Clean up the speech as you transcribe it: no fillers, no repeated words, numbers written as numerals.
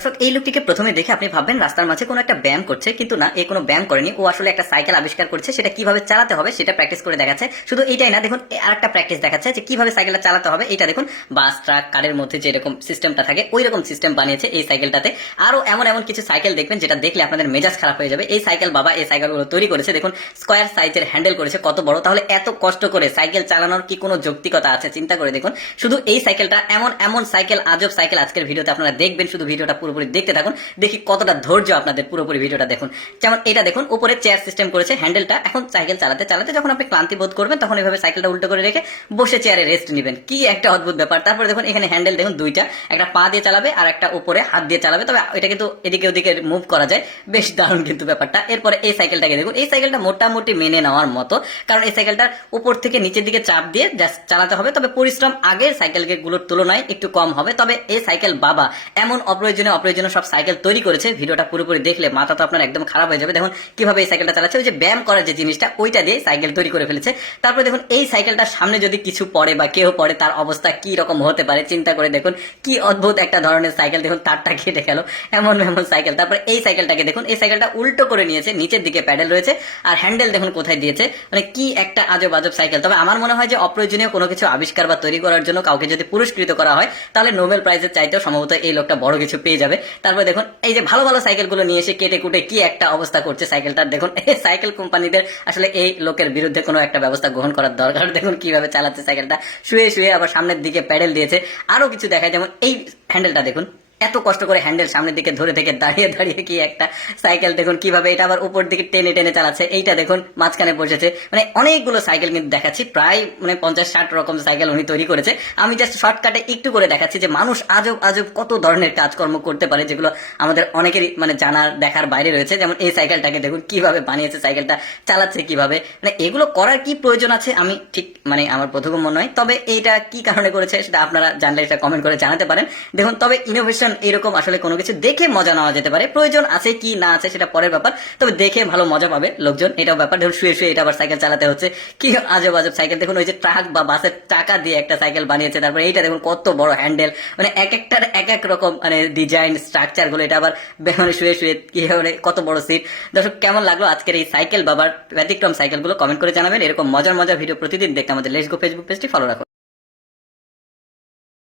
দর্শক, এই লোকটিকে প্রথমে দেখে আপনি ভাববেন রাস্তার মাঝে কোনো একটা ব্যায়াম করছে, কিন্তু না, এ কোনো ব্যায়াম করেনি। ও আসলে একটা সাইকেল আবিষ্কার করছে, সেটা কিভাবে চালাতে হবে সেটা প্র্যাকটিস করে দেখাচ্ছে। শুধু এইটাই না, দেখুন আরেকটা প্র্যাকটিস দেখাচ্ছে যে কিভাবে সাইকেলটা চালাতে হবে। এটা দেখুন, বাস, ট্রাক, কারের মধ্যে যেরকম সিস্টেমটা থাকে ওই রকম সিস্টেম বানিয়েছে এই সাইকেলটাতে। আরো এমন এমন কিছু সাইকেল দেখবেন যেটা দেখলে আপনাদের মেজাজ খারাপ হয়ে যাবে। এই সাইকেল বাবা এই সাইকেলগুলো তৈরি করেছে। দেখুন স্কোয়ার সাইজের হ্যান্ডেল করেছে, কত বড়! তাহলে এত কষ্ট করে সাইকেল চালানোর কি কোনো যৌক্তিকতা আছে? চিন্তা করে দেখুন। শুধু এই সাইকেলটা, এমন এমন সাইকেল, আজব সাইকেল আজকের ভিডিওতে আপনারা দেখবেন। শুধু ভিডিওটা পুরোপুরি দেখতে থাকুন, দেখি কতটা ধৈর্য আপনাদের। পুরোপুরি ভিডিওটা দেখুন। যেমন এটা দেখুন, উপরে চেয়ার সিস্টেম করেছে হ্যান্ডেলটা। এখন সাইকেল চালাতে চালাতে যখন আপনি ক্লান্তি বোধ করবেন তখন এভাবে সাইকেলটা উল্টো করে রেখে বসে চেয়ারে রেস্ট নেবেন। কি একটা অদ্ভুত ব্যাপার। তারপরে দেখুন এখানে হ্যান্ডেল দেখুন দুইটা, একটা পা দিয়ে চালাবে আর একটা উপরে হাত দিয়ে চালাবে। তবে এটা কিন্তু এদিকে ওদিকে মুভ করা যায়, বেশ দারুণ কিন্তু ব্যাপারটা। এরপরে এই সাইকেলটাকে দেখুন, এই সাইকেলটা মোটামুটি মেনে নেওয়ার মতো, কারণ এই সাইকেলটার উপর থেকে নিচের দিকে চাপ দিয়ে জাস্ট চালাতে হবে। তবে পরিশ্রম আগের সাইকেল গুলোর তুলনায় একটু কম হবে। তবে এই সাইকেল বাবা এমন অপ্রয়োজনীয় অপ্রয়োজনীয় সব সাইকেল তৈরি করেছে, ভিডিওটা পুরোপুরি দেখলে মাথা তো আপনার একদম খারাপ হয়ে যাবে। দেখুন কিভাবে এই সাইকেলটা চালাচ্ছে, ওই যে ব্যায়াম করার যে জিনিসটা ওইটা দিয়ে সাইকেল তৈরি করে ফেলেছে। তারপরে দেখুন এই সাইকেলটার সামনে যদি কিছু পড়ে বা কেউ পড়ে তার অবস্থা কি রকম হতে পারে চিন্তা করে দেখুন। কি অদ্ভুত একটা ধরনের সাইকেল, দেখুন তারটা কেটে গেল, এমন এমন সাইকেল। তারপরে এই সাইকেলটাকে দেখুন, এই সাইকেলটা উল্টো করে নিয়েছে, নিচের দিকে প্যাডেল রয়েছে আর হ্যান্ডেল দেখুন কোথায় দিয়েছে। মানে কি একটা আজব আজব সাইকেল। তবে আমার মনে হয় যে অপ্রয়োজনীয় কোনো কিছু আবিষ্কার বা তৈরি করার জন্য কাউকে যদি পুরস্কৃত করা হয় তাহলে নোবেল প্রাইজের চাইতেও সম্ভবত এই লোকটা বড় কিছু পেয়ে যাবে। তারপরে দেখুন এই যে ভালো ভালো সাইকেলগুলো নিয়ে এসে কেটে কুটে কি একটা অবস্থা করছে সাইকেলটার। দেখুন এই সাইকেল কোম্পানিদের আসলে এই লোকের বিরুদ্ধে কোনো একটা ব্যবস্থা গ্রহণ করার দরকার। দেখুন কিভাবে চালাচ্ছে সাইকেলটা, শুয়ে শুয়ে, আবার সামনের দিকে প্যাডেল দিয়েছে। আরো কিছু দেখায়, যেমন এই হ্যান্ডেলটা দেখুন, এত কষ্ট করে হ্যান্ডেল সামনের দিকে ধরে থেকে দাঁড়িয়ে দাঁড়িয়ে কি একটা সাইকেল। দেখুন কিভাবে এটা আবার উপর দিকে টেনে টেনে চালাচ্ছে। এইটা দেখুন মাঝখানে বসেছে। মানে অনেকগুলো সাইকেল কিন্তু দেখাচ্ছি, প্রায় মানে 50-60 রকম সাইকেল উনি তৈরি করেছে। আমি জাস্ট শর্টকাটে একটু করে দেখাচ্ছি যে মানুষ আজব আজব কত ধরনের কাজকর্ম করতে পারে, যেগুলো আমাদের অনেকেরই মানে জানার দেখার বাইরে রয়েছে। যেমন এই সাইকেলটাকে দেখুন কিভাবে বানিয়েছে, সাইকেলটা চালাচ্ছে কিভাবে। মানে এগুলো করার কি প্রয়োজন আছে আমি ঠিক মানে আমার বোধগম্য নয়। তবে এইটা কি কারণে করেছে সেটা আপনারা জানলে এটা কমেন্ট করে জানাতে পারেন। দেখুন তবে ইনোভেশন এরকম আসলে কোনো কিছু দেখে মজা নেওয়া যেতে পারে। প্রয়োজন আছে কি না আছে সেটা পরের ব্যাপার, তবে দেখে ভালো মজা পাবে লোকজন, এটাও ব্যাপার। ধরুন শুয়ে শুয়ে এটা আবার সাইকেল চালাতে হচ্ছে। কি আজব আজব সাইকেল। দেখুন ওই যে ট্রাক বা বাসের টাকা দিয়ে একটা সাইকেল বানিয়েছে। তারপরে এইটা দেখুন কত বড় হ্যান্ডেল, মানে এক একটার এক এক রকম মানে ডিজাইন স্ট্রাকচার গুলো। এটা আবার মানে শুয়ে শুয়ে কি মানে কত বড় সিট। দর্শক কেমন লাগলো আজকের এই সাইকেল বাবার ব্যতিক্রম সাইকেলগুলো কমেন্ট করে জানাবেন। এরকম মজার মজার ভিডিও প্রতিদিন দেখতে আমাদের লেটস গো ফেসবুক পেজটি ফলো রাখুন।